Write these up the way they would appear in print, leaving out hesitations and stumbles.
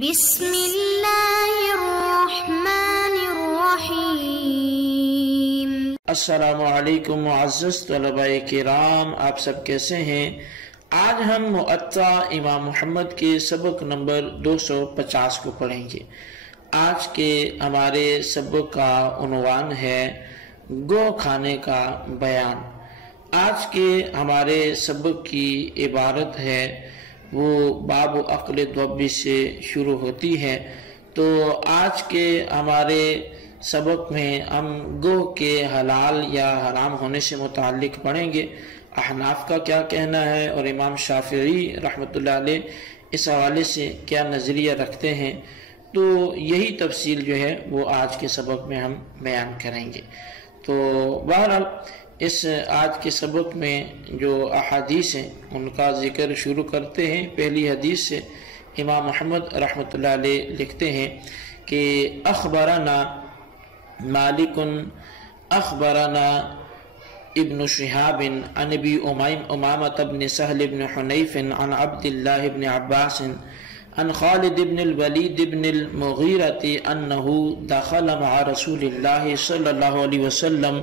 بسم اللہ الرحمن الرحیم۔ السلام علیکم معزز طلباء کرام، آپ سب کیسے ہیں؟ آج ہم مؤطا امام محمد کے سبق نمبر 250 کو پڑھیں گے۔ آج کے ہمارے سبق کا عنوان ہے گو کھانے کا بیان۔ آج کے ہمارے سبق کی عبارت ہے وہ باب عقل دوبی سے شروع ہوتی ہے۔ تو آج کے ہمارے سبق میں ہم گو کے حلال یا حرام ہونے سے متعلق پڑھیں گے، احناف کا کیا کہنا ہے اور امام شافعی رحمۃ اللہ علیہ اس حوالے سے کیا نظریہ رکھتے ہیں۔ تو یہی تفصیل جو ہے وہ آج کے سبق میں ہم بیان کریں گے۔ تو بہرحال اس آج کے سبق میں جو احادیث ہیں ان کا ذکر شروع کرتے ہیں۔ پہلی حدیث سے امام محمد رحمۃ اللہ علیہ لکھتے ہیں کہ اخبرنا مالک اخبرنا ابن شہاب عن ابی امامۃ بن سہل بن حنیف عن عبد اللہ بن عباس عن خالد بن الولید بن المغیرۃ انہ دخل مع رسول اللہ صلی اللہ علیہ وسلم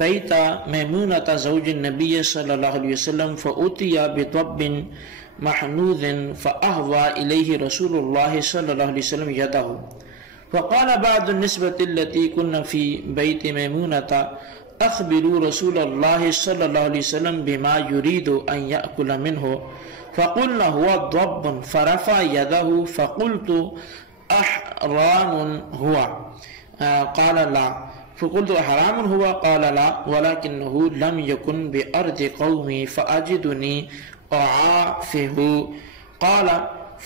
بیت میمونۃ زوج النبی صلی اللہ علیہ وسلم فأتی بطب محنوذ فأہوى الیہ رسول اللہ صلی اللہ علیہ وسلم یدہ فقال بعض النسبة التي كن في بيت ميمونة اخبروا رسول الله صلى الله عليه وسلم بما يريد ان يأكل منه فقلنا هو ضب فرفع يده فقلت احرام هو قال لا فقلت حرام هو قال لا ولكنه لم يكن بأرض قومي فأجدني أعافه قال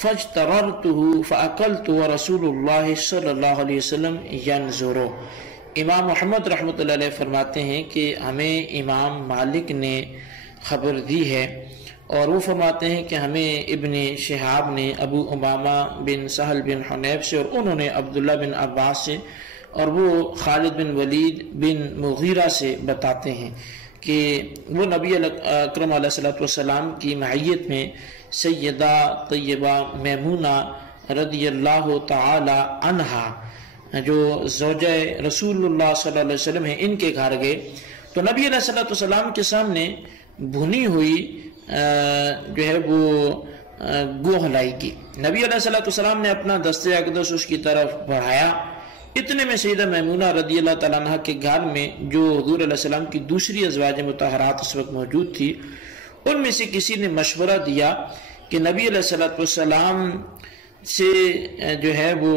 فاجتررته فأكلت ورسول الله صلی اللہ علیہ وسلم ينظر۔ امام محمد رحمۃ اللہ علیہ فرماتے ہیں کہ ہمیں امام مالک نے خبر دی ہے اور وہ فرماتے ہیں کہ ہمیں ابن شہاب نے ابو امامہ بن سہل بن حنیف سے اور انہوں نے عبداللہ بن عباس سے اور وہ خالد بن ولید بن مغیرہ سے بتاتے ہیں کہ وہ نبی اکرم علیہ السلام کی معیت میں سیدہ طیبہ میمونہ رضی اللہ تعالی عنہا جو زوجہ رسول اللہ صلی اللہ علیہ وسلم ہیں ان کے گھر گئے تو نبی علیہ السلام کے سامنے بھنی ہوئی جو ہے وہ گو ہلائی کی۔ نبی علیہ السلام نے اپنا دست اقدس اس کی طرف بڑھایا۔ اتنے میں سیدہ میمونہ رضی اللہ تعالیٰ عنہ کے گھر میں جو حضور علیہ السلام کی دوسری ازواج مطہرات اس وقت موجود تھی ان میں سے کسی نے مشورہ دیا کہ نبی علیہ السلام سے جو ہے وہ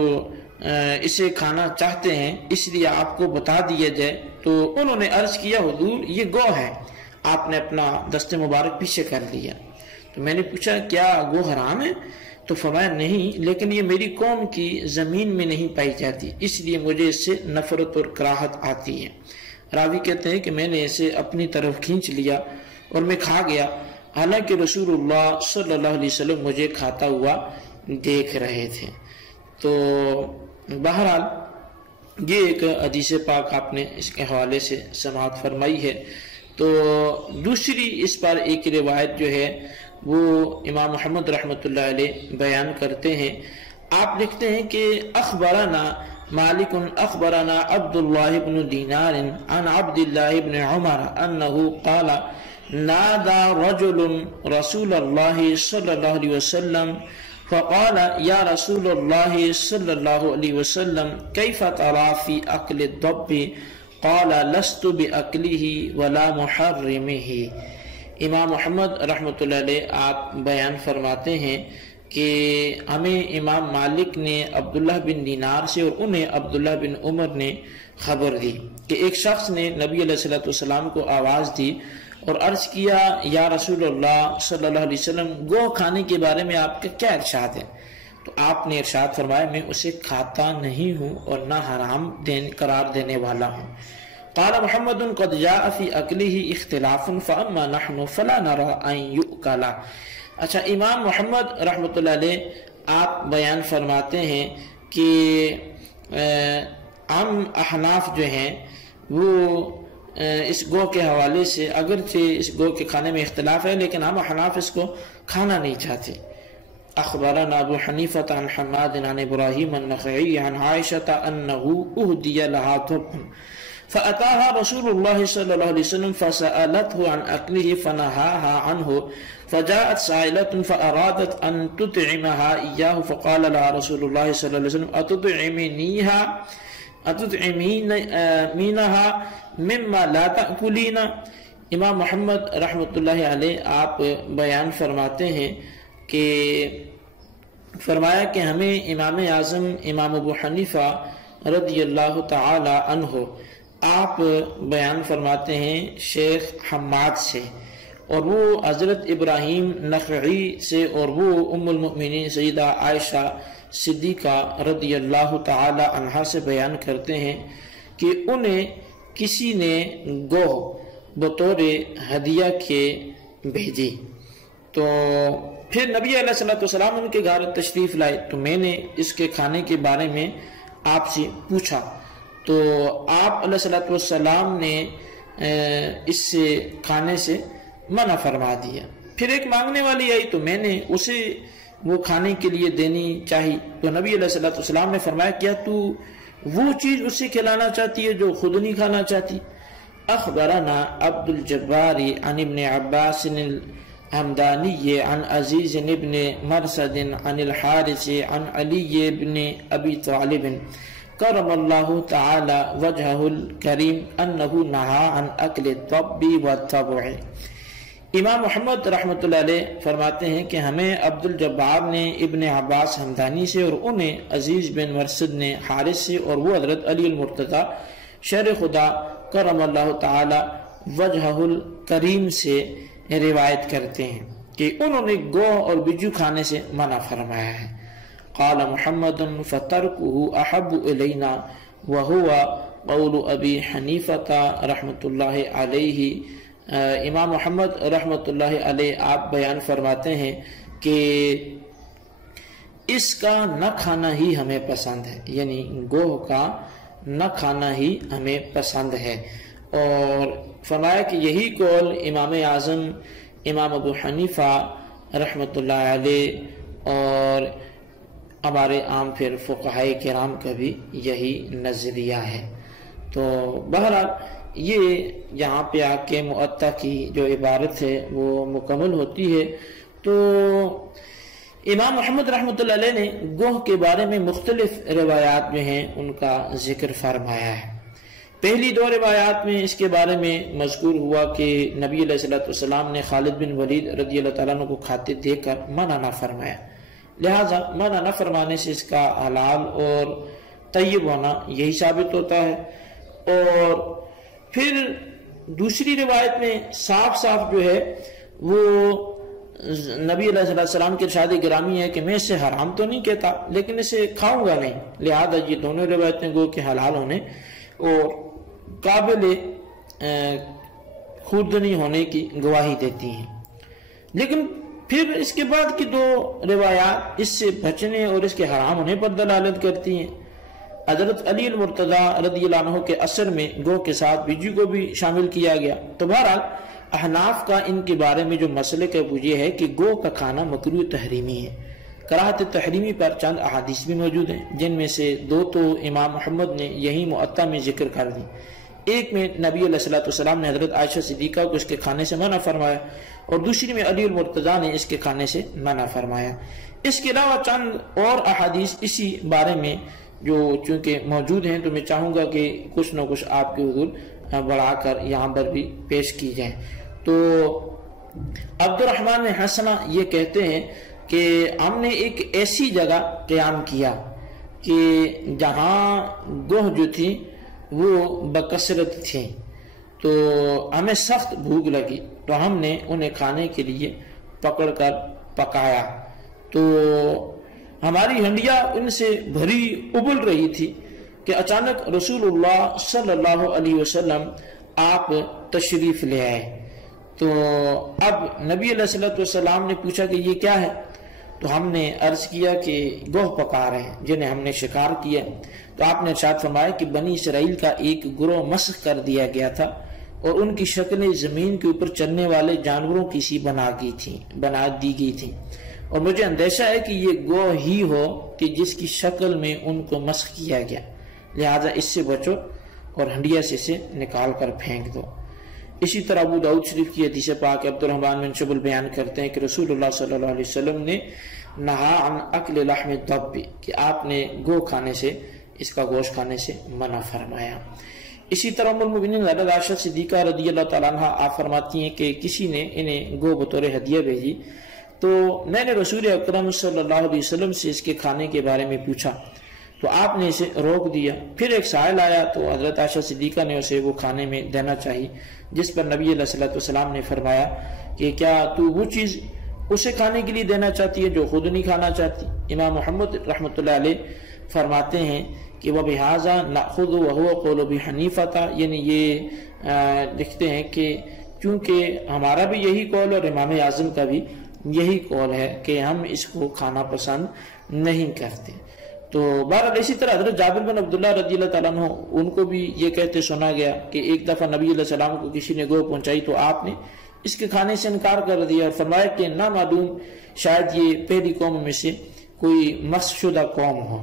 اسے کھانا چاہتے ہیں اس لیے آپ کو بتا دیا جائے۔ تو انہوں نے عرض کیا حضور یہ گو ہے، آپ نے اپنا دست مبارک پیچھے کر لیا۔ تو میں نے پوچھا کیا گو حرام ہے؟ تو فرمایا نہیں، لیکن یہ میری قوم کی زمین میں نہیں پائی جاتی اس لیے مجھے اس سے نفرت اور کراہت آتی ہے۔ راوی کہتے ہیں کہ میں نے اسے اپنی طرف کھینچ لیا اور میں کھا گیا، حالانکہ رسول اللہ صلی اللہ علیہ وسلم مجھے کھاتا ہوا دیکھ رہے تھے۔ تو بہرحال یہ ایک حدیث پاک آپ نے اس کے حوالے سے سماعت فرمائی ہے۔ تو دوسری اس پر ایک روایت جو ہے وہ امام محمد رحمۃ اللہ علیہ بیان کرتے ہیں۔ آپ لکھتے ہیں کہ اخبرنا مالک اخبرنا عبد اللہ بن دینار عن عبد اللہ بن عمر انہ قال نادى رجل رسول اللہ صلی اللہ علیہ وسلم فقال یا رسول اللہ صلی اللہ علیہ وسلم کیف ترى فی اکل الضب قال لست باکلہ ولا محرمہ۔ امام محمد رحمۃ اللہ علیہ آپ بیان فرماتے ہیں کہ ہمیں امام مالک نے عبداللہ بن دینار سے اور انہیں عبداللہ بن عمر نے خبر دی کہ ایک شخص نے نبی علیہ السلام کو آواز دی اور عرض کیا یا رسول اللہ صلی اللہ علیہ وسلم گو کھانے کے بارے میں آپ کا کیا ارشاد ہے؟ تو آپ نے ارشاد فرمایا میں اسے کھاتا نہیں ہوں اور نہ حرام قرار دینے والا ہوں۔ قال محمد قد جاء في اکلہ اختلاف فاما نحن فلا نرى ان يؤكل۔ اچھا، امام محمد رحمۃ اللہ علیہ آپ بیان فرماتے ہیں کہ ہم احناف جو ہیں وہ اس گو کے حوالے سے اگرچہ اس گو کے کھانے میں اختلاف ہے لیکن ہم احناف اس کو کھانا نہیں چاہتے۔ اخبرنا ابو حنیفہ عن حماد عن ابراہیم النخعی عن عائشہ انه اهدی لها طب فأتاها رسول الله صلى الله عليه وسلم فسألته عن أكله فنهاها عنه فجاءت سائلة فأرادت أن تطعمها إياه فقال لها رسول الله صلى الله عليه وسلم أتطعمينها مما لا تأكلين. امام محمد رحمۃ اللہ علیہ آپ بیان فرماتے ہیں کہ فرمایا کہ ہمیں امام اعظم امام ابو حنیفہ رضی اللہ تعالی عنہ آپ بیان فرماتے ہیں شیخ حماد سے، اور وہ حضرت ابراہیم نخعی سے، اور وہ ام المؤمنین سیدہ عائشہ صدیقہ رضی اللہ تعالی عنہا سے بیان کرتے ہیں کہ انہیں کسی نے گوہ بطور ہدیہ کے بھیجی، تو پھر نبی علیہ السلام ان کے گھر تشریف لائے، تو میں نے اس کے کھانے کے بارے میں آپ سے پوچھا، تو آپ علیہ السلام نے اس سے کھانے سے منع فرما دیا. پھر ایک مانگنے والی آئی تو میں نے اسے وہ کھانے کے لیے دینی چاہی، تو نبی علیہ السلام نے فرمایا کیا تو وہ چیز اسے کھلانا چاہتی ہے جو خود نہیں کھانا چاہتی. اخبرنا عبد الجبار عن ابن عباس الحمدانی عن عزیز ابن مرصد عن الحارث عن علی بن ابی طالب کرم اللہ تعالی وجہہ الکریم انہ نہا عن اکل الطب والطبع. امام محمد رحمۃ اللہ علیہ فرماتے ہیں کہ ہمیں عبد الجبار نے ابن عباس حمدانی سے، اور انہیں عزیز بن مرصد نے حارث سے، اور وہ حضرت علی المرتضی شر خدا کرم اللہ تعالی وجہہ الکریم سے روایت کرتے ہیں کہ انہوں نے گوہ اور بجو کھانے سے منع فرمایا ہے. قال محمد فترکہ احب الینا وہو قول ابی حنیفہ رحمۃ اللہ علیہ. امام محمد رحمۃ اللہ علیہ آپ بیان فرماتے ہیں کہ اس کا نہ کھانا ہی ہمیں پسند ہے، یعنی گوہ کا نہ کھانا ہی ہمیں پسند ہے. اور فرمایا کہ یہی قول امام اعظم امام ابو حنیفہ رحمۃ اللہ علیہ اور ہمارے عام پھر فقہائے کرام کا بھی یہی نظریہ ہے. تو بہرحال یہ یہاں پہ آ کے معطا کی جو عبارت ہے وہ مکمل ہوتی ہے. تو امام محمد رحمۃ اللہ علیہ نے گوہ کے بارے میں مختلف روایات جو ہیں ان کا ذکر فرمایا ہے. پہلی دو روایات میں اس کے بارے میں مذکور ہوا کہ نبی علیہ السلام نے خالد بن ولید رضی اللہ تعالیٰ عنہ کو کھاتے دیکھ کر منع نہ فرمایا، لہٰذا منع نہ فرمانے سے اس کا حلال اور طیب ہونا یہی ثابت ہوتا ہے. اور پھر دوسری روایت میں صاف صاف جو ہے وہ نبی علیہ السلام کے ارشاد گرامی ہے کہ میں اسے حرام تو نہیں کہتا لیکن اسے کھاؤں گا نہیں، لہذا یہ دونوں روایتیں گو کہ حلال ہونے اور قابل خوردنی ہونے کی گواہی دیتی ہیں. لیکن پھر اس کے بعد کی دو روایات اس سے بچنے اور اس کے حرام ہونے پر دلالت کرتی ہیں. حضرت علی المرتضی رضی اللہ عنہ کے اثر میں گو کے ساتھ بیجو کو بھی شامل کیا گیا. تو بہرحال احناف کا ان کے بارے میں جو مسئلہ وہ یہ ہے کہ گو کا کھانا مکروہ تحریمی ہے. کراہت تحریمی پر چند احادیث بھی موجود ہیں، جن میں سے دو تو امام محمد نے یہی معطا میں ذکر کر دی. ایک میں نبی علیہ السلام نے حضرت عائشہ صدیقہ کو اس کے کھانے سے منع فرمایا، اور دوسری میں علی المرتضی نے اس کے کھانے سے منع فرمایا. اس کے علاوہ چند اور احادیث اسی بارے میں جو چونکہ موجود ہیں تو میں چاہوں گا کہ کچھ نہ کچھ آپ کے حضور بڑھا کر یہاں پر بھی پیش کی جائیں. تو عبد الرحمن حسنہ یہ کہتے ہیں کہ ہم نے ایک ایسی جگہ قیام کیا کہ جہاں گوہ جو تھی وہ بکثرت تھی، تو ہمیں سخت بھوک لگی تو ہم نے انہیں کھانے کے لیے پکڑ کر پکایا. تو ہماری ہنڈیا ان سے بھری ابل رہی تھی کہ اچانک رسول اللہ صلی اللہ علیہ وسلم آپ تشریف لے آئے. تو اب نبی علیہ السلام نے پوچھا کہ یہ کیا ہے؟ تو ہم نے عرض کیا کہ گوہ پکا رہے ہیں جنہیں ہم نے شکار کیا. تو آپ نے ارشاد فرمایا کہ بنی اسرائیل کا ایک گروہ مسخ کر دیا گیا تھا اور ان کی شکلیں زمین کے اوپر چلنے والے جانوروں کی سی بنا دی گئی تھی. اور مجھے اندیشہ ہے کہ یہ گو ہی ہو کہ جس کی شکل میں ان کو مسخ کیا گیا، لہذا اس سے بچو اور ہنڈیا سے اسے نکال کر پھینک دو۔ اسی طرح ابو داؤد شریف کی حدیث پاک عبد الرحمن بن شبل بیان کرتے ہیں کہ رسول اللہ صلی اللہ علیہ وسلم نے نہا عن اکل لحم الضب، کہ آپ نے گو کھانے سے، اس کا گوشت کھانے سے منع فرمایا۔ اسی طرح ام المؤمنین حضرت عائشہ صدیقہ رضی اللہ تعالیٰ عنہ آپ فرماتی ہیں کہ کسی نے انہیں گو بطور ہدیہ بھیجی تو میں نے رسول اکرم صلی اللہ علیہ وسلم سے اس کے کھانے کے بارے میں پوچھا تو آپ نے اسے روک دیا۔ پھر ایک سائل آیا تو حضرت عائشہ صدیقہ نے اسے وہ کھانے میں دینا چاہی، جس پر نبی علیہ السلام نے فرمایا کہ کیا تو وہ چیز اسے کھانے کے لیے دینا چاہتی ہے جو خود نہیں کھانا چاہتی؟ امام محمد رحمۃ اللہ علیہ فرماتے ہیں کہ وَبِهَذَا نَأْخُذُ وَهُوَ قَوْلُ أَبِي حَنِيفَةَ، یعنی یہ لکھتے ہیں کہ چونکہ ہمارا بھی یہی قول اور امام اعظم کا بھی یہی قول ہے کہ ہم اس کو کھانا پسند نہیں کرتے۔ تو بہرحال اسی طرح حضرت جابر بن عبداللہ رضی اللہ تعالیٰ عنہ ان کو بھی یہ کہتے سنا گیا کہ ایک دفعہ نبی علیہ السلام کو کسی نے گو پہنچائی تو آپ نے اس کے کھانے سے انکار کر دیا اور فرمایا کہ نہ معلوم شاید یہ پہلی قوم میں سے کوئی مسخ شدہ قوم ہو۔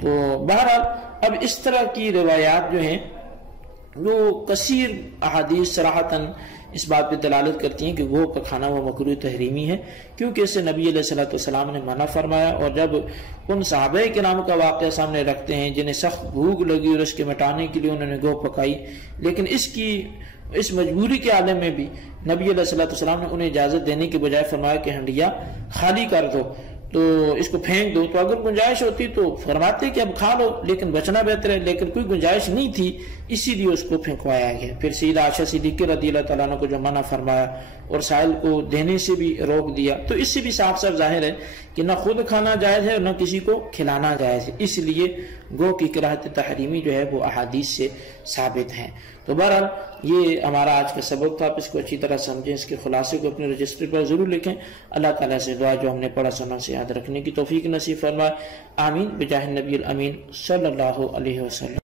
تو بہرحال اب اس طرح کی روایات جو ہیں وہ کثیر احادیث صراحتاً اس بات پہ دلالت کرتی ہیں کہ گو کا کھانا وہ مکروہ تحریمی ہے، کیونکہ اسے نبی علیہ السلام نے منع فرمایا۔ اور جب ان صحابہ کرام کا واقعہ سامنے رکھتے ہیں جنہیں سخت بھوک لگی اور اس کے مٹانے کے لیے انہوں نے گو پکائی، لیکن اس مجبوری کے عالم میں بھی نبی علیہ السلام نے انہیں اجازت دینے کے بجائے فرمایا کہ ہنڈیا خالی کر دو، تو اس کو پھینک دو۔ تو اگر گنجائش ہوتی تو فرماتے کہ اب کھا لو لیکن بچنا بہتر ہے، لیکن کوئی گنجائش نہیں تھی اسی لیے اس کو پھینکوایا گیا۔ پھر سیدہ عائشہ صدیقہ رضی اللہ تعالیٰ عنہ کو جو منع فرمایا اور سائل کو دینے سے بھی روک دیا، تو اس سے بھی صاف صاف ظاہر ہے کہ نہ خود کھانا جائز ہے اور نہ کسی کو کھلانا جائز ہے، اس لیے گو کی کراہت تحریمی جو ہے وہ احادیث سے ثابت ہے۔ تو بہرحال یہ ہمارا آج کا سبق تھا، آپ اس کو اچھی طرح سمجھیں، اس کے خلاصے کو اپنے رجسٹر پر ضرور لکھیں۔ اللہ تعالیٰ سے دعا جو ہم نے پڑھا سنا سے یاد رکھنے کی توفیق نصیب فرمائے، آمین بجاہ النبی الامین صلی اللہ علیہ وسلم۔